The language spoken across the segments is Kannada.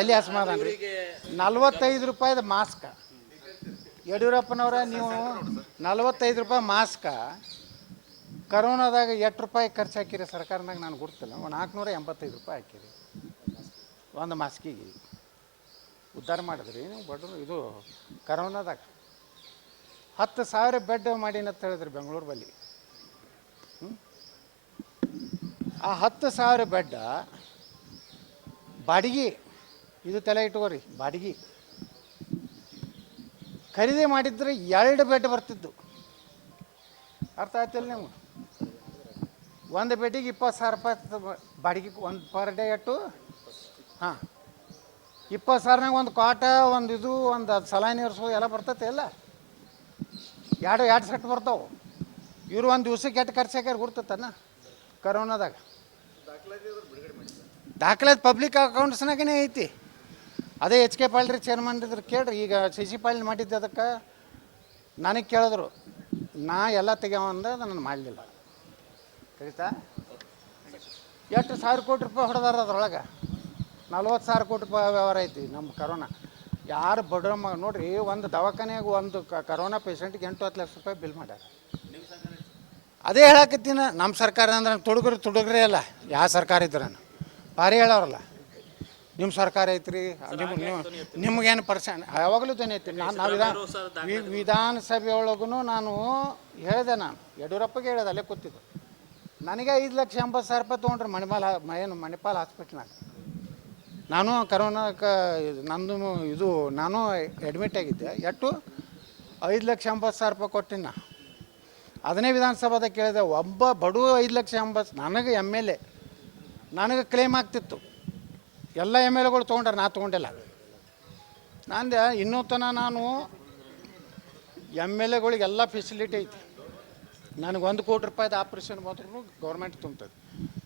ಎಲ್ಲಿ ಅಸಮಾಧಾನ ರೀ? ನಲ್ವತ್ತೈದು ರೂಪಾಯಿದ ಮಾಸ್ಕ. ಯಡಿಯೂರಪ್ಪನವ್ರ ನೀವು ನಲ್ವತ್ತೈದು ರೂಪಾಯಿ ಮಾಸ್ಕ ಕರೋನಾದಾಗ ಎಷ್ಟು ರೂಪಾಯಿ ಖರ್ಚು ಹಾಕಿರಿ ಸರ್ಕಾರದಾಗ ನಾನು ಗೊತ್ತಿಲ್ಲ ಒಂದು ನಾಲ್ಕುನೂರ ಎಂಬತ್ತೈದು ರೂಪಾಯಿ ಹಾಕಿರಿ. ಒಂದು ಮಾಸ್ಕಿಗೆ. ಉದ್ಧಾರ ಮಾಡಿದ್ರಿ. ನೀವು ಬಡ್ರು ಇದು ಕರೋನಾದಾಗ. ಹತ್ತು ಸಾವಿರ ಬೆಡ್ ಮಾಡಿನ ಅಂತ ಹೇಳಿದ್ರಿ ಬೆಂಗಳೂರು ಬಲ್ಲಿ. ಆ ಹತ್ತು ಸಾವಿರ ಬೆಡ್ ಬಾಡಿಗೆ ಇದು ತಲೆ ಇಟ್ಕೋರಿ ಬಾಡಿಗೆ. ಖರೀದಿ ಮಾಡಿದ್ರೆ ಎರಡು ಬೆಡ್ ಬರ್ತಿದ್ದು ಅರ್ಥ ಆಯ್ತಿಲ್ಲ ನೀವು ಒಂದು ಬೆಡ್ಡಿಗೆ ಇಪ್ಪತ್ತು ಸಾವಿರ ರೂಪಾಯಿ ಬಾಡಿಗೆ, ಒಂದು ಪರ್ ಡೇ ಎಟ್ಟು ಹಾಂ. ಇಪ್ಪತ್ತು ಸಾವಿರನಾಗ ಒಂದು ಕಾಟ, ಒಂದು ಇದು, ಒಂದು ಸಲಾನ್ ಇರಿಸೋದು ಎಲ್ಲ ಬರ್ತೈತೆ ಎಲ್ಲ. ಎರಡು ಎರಡು ಸೆಟ್ ಬರ್ತಾವೆ. ಇವರು ಒಂದು ದಿವ್ಸಕ್ಕೆ ಎಟ್ಟು ಖರ್ಚು ಹಾಕ್ಯಾರ ಗುರ್ತತನ ಕರೋನಾದಾಗ. ದಾಖಲಾತಿ ಪಬ್ಲಿಕ್ ಅಕೌಂಟ್ಸ್ನಾಗೇ ಐತಿ. ಅದೇ ಎಚ್ ಕೆ ಪಾಲ್ರಿ ಚೇರ್ಮನ್ ಇದ್ರೆ ಕೇಳ್ರಿ, ಈಗ ಸಿ ಪಾಲ್ ಮಾಡಿದ್ದೆ ಅದಕ್ಕೆ ನನಗೆ ಕೇಳಿದ್ರು. ನಾ ಎಲ್ಲ ತೆಗ್ಯಾವಂದ ನಾನು ಮಾಡಲಿಲ್ಲ. ಕರಿತಾ ಎಷ್ಟು ಸಾವಿರ ಕೋಟಿ ರೂಪಾಯಿ ಹೊಡೆದಾರ ಅದ್ರೊಳಗೆ? ನಲ್ವತ್ತು ಸಾವಿರ ಕೋಟಿ ರೂಪಾಯಿ ವ್ಯವಹಾರ ಐತಿ ನಮ್ಮ ಕರೋನಾ ಯಾರು ಬಡ ಮ ನೋಡ್ರಿ, ಒಂದು ದವಾಖಾನೆಯಾಗ ಒಂದು ಕರೋನಾ ಪೇಷಂಟ್ಗೆ ಎಂಟು ಹತ್ತು ಲಕ್ಷ ರೂಪಾಯಿ ಬಿಲ್ ಮಾಡ್ಯಾರ. ಅದೇ ಹೇಳಕತ್ತೀನಿ ನಮ್ಮ ಸರ್ಕಾರ ಅಂದ್ರೆ ತುಡುಗ್ರಿ ತುಡುಗ್ರಿ ಅಲ್ಲ ಯಾವ ಸರ್ಕಾರ ನಾನು ಭಾರಿ ಹೇಳೋರಲ್ಲ ನಿಮ್ಮ ಸರ್ಕಾರ ಐತ್ರಿ. ನಿಮ್ಗೆ ನೀವು ನಿಮ್ಗೇನು ಪರ್ಸೆಂಟ್ ಯಾವಾಗಲೂ ಧ್ವನಿ ಐತಿ ನಾನು ನಾವು ವಿಧಾನ ವಿಧಾನಸಭೆಯೊಳಗೂ ವಿಧಾನಸಭೆ ಒಳಗೂ ನಾನು ಹೇಳಿದೆ ನಾನು. ಯಡಿಯೂರಪ್ಪಗೆ ಹೇಳಿದೆ ಅಲ್ಲೇ ಕೂತಿದ್ದು. ನನಗೆ ಐದು ಲಕ್ಷ ಎಂಬತ್ತು ಸಾವಿರ ರೂಪಾಯಿ ತೊಗೊಂಡ್ರೆ ಮಣಿಪಾಲ ಏನು ಮಣಿಪಾಲ್ ಹಾಸ್ಪಿಟ್ಲ್ನಾಗ. ನಾನು ಕರೋನಾಕ ನಂದು ಇದು ನಾನು ಅಡ್ಮಿಟ್ ಆಗಿದ್ದೆ. ಎಷ್ಟು ಐದು ಲಕ್ಷ ಎಂಬತ್ತು ಸಾವಿರ ರೂಪಾಯಿ ಕೊಟ್ಟಿನ ಅದನ್ನೇ ವಿಧಾನಸಭಾದಾಗ ಕೇಳಿದೆ ಒಬ್ಬ ಬಡವ ಐದು ಲಕ್ಷ ಎಂಬತ್ತು ನನಗೆ ಎಂ ಎಲ್ ಎ. ನನಗೆ ಕ್ಲೇಮ್ ಆಗ್ತಿತ್ತು. ಎಲ್ಲ ಎಂ ಎಲ್ ಎಗಳು ತೊಗೊಂಡ್ರೆ, ನಾ ತೊಗೊಂಡಿಲ್ಲ. ನಂದೆ ಇನ್ನೂ ತನ ನಾನು ಎಂ ಎಲ್ ಎಗಳಿಗೆಲ್ಲ ಫೆಸಿಲಿಟಿ ಐತಿ. ನನಗೆ ಒಂದು ಕೋಟಿ ರೂಪಾಯಿದ ಆಪ್ರೇಷನ್ ಬಂದ್ರೂ ಗೌರ್ಮೆಂಟ್ ತುಂಬ್ತದೆ.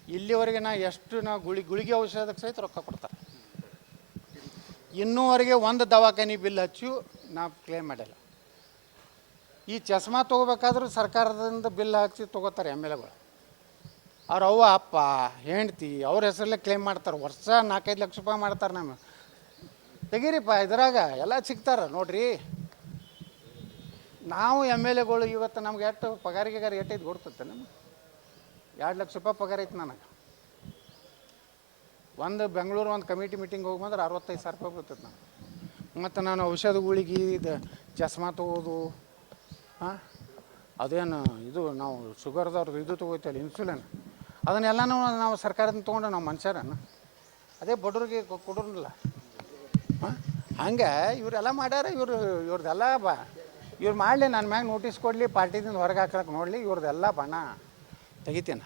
ಇಲ್ಲಿವರೆಗೆ ನಾ ಎಷ್ಟು ನಾ ಗುಳಿ, ಗುಳಿಗೆ ಔಷಧಕ್ಕೆ ಸಹಿತ ರೊಕ್ಕ ಕೊಡ್ತಾರೆ. ಇನ್ನೂವರೆಗೆ ಒಂದು ದವಾಖಾನೆ ಬಿಲ್ ಹಚ್ಚಿ ನಾವು ಕ್ಲೇಮ್ ಮಾಡಿಲ್ಲ. ಈ ಚಸ್ಮಾ ತೊಗೋಬೇಕಾದ್ರೂ ಸರ್ಕಾರದಿಂದ ಬಿಲ್ ಹಾಕಿ ತೊಗೋತಾರೆ ಎಂ ಎಲ್ ಎಗಳು. ಅವ್ರ ಅವ್ವ, ಅಪ್ಪ, ಹೆಂಡ್ತಿ, ಅವ್ರ ಹೆಸರಲ್ಲೇ ಕ್ಲೇಮ್ ಮಾಡ್ತಾರೆ. ವರ್ಷ ನಾಲ್ಕೈದು ಲಕ್ಷ ರೂಪಾಯಿ ಮಾಡ್ತಾರೆ ನಮ್ಮ ತೆಗೀರಿಪ್ಪ, ಇದ್ರಾಗ ಎಲ್ಲ ಸಿಗ್ತಾರ ನೋಡ್ರಿ. ನಾವು ಎಂ ಎಲ್ ಎಗಳು ಇವತ್ತು ನಮ್ಗೆ ಎಷ್ಟು ಪಗಾರಿಗೆ ಎಟ್ಟೈದು ಕೊಡ್ತತ್ತೆ ನಮ್ಗೆ? ಎರಡು ಲಕ್ಷ ರೂಪಾಯಿ ಪಗಾರ ಐತೆ ನನಗೆ. ಒಂದು ಬೆಂಗಳೂರು ಒಂದು ಕಮಿಟಿ ಮೀಟಿಂಗ್ ಹೋಗಿ ಬಂದ್ರೆ ಅರವತ್ತೈದು ಸಾವಿರ ರೂಪಾಯಿ ಬರ್ತೈತೆ ನಾನು ಮತ್ತು ನಾನು ಔಷಧ ಗುಳಿಗೆ ಇದು ಚಸ್ಮಾ ತೊಗೋದು ಹಾಂ ಅದೇನು ಇದು ನಾವು ಶುಗರ್ದವ್ರದ್ದು ಇದು ತೊಗೋತೀವಲ್ಲ ಇನ್ಸುಲಿನ್ ಅದನ್ನೆಲ್ಲನೂ ನಾವು ಸರ್ಕಾರದಿಂದ ತೊಗೊಂಡು ನಾವು ಮನುಷ್ಯರನ್ನ. ಅದೇ ಬಡವ್ರಿಗೆ ಕೊ- ಕೊಡೋರಲ್ಲ ಹಾಂ? ಹಂಗೆ ಇವರೆಲ್ಲ ಮಾಡ್ಯಾರ, ಇವರು ಇವ್ರದ್ದೆಲ್ಲ ಬಾ ಇವ್ರು ಮಾಡಲಿ ನನ್ನ ಮ್ಯಾಗ ನೋಟಿಸ್ ಕೊಡಲಿ, ಪಾರ್ಟಿದಿಂದ ಹೊರಗೆ ಹಾಕಕ್ಕೆ ನೋಡಲಿ ಇವ್ರದ್ದೆಲ್ಲ ಬಣ ತೆಗಿತೀನಿ.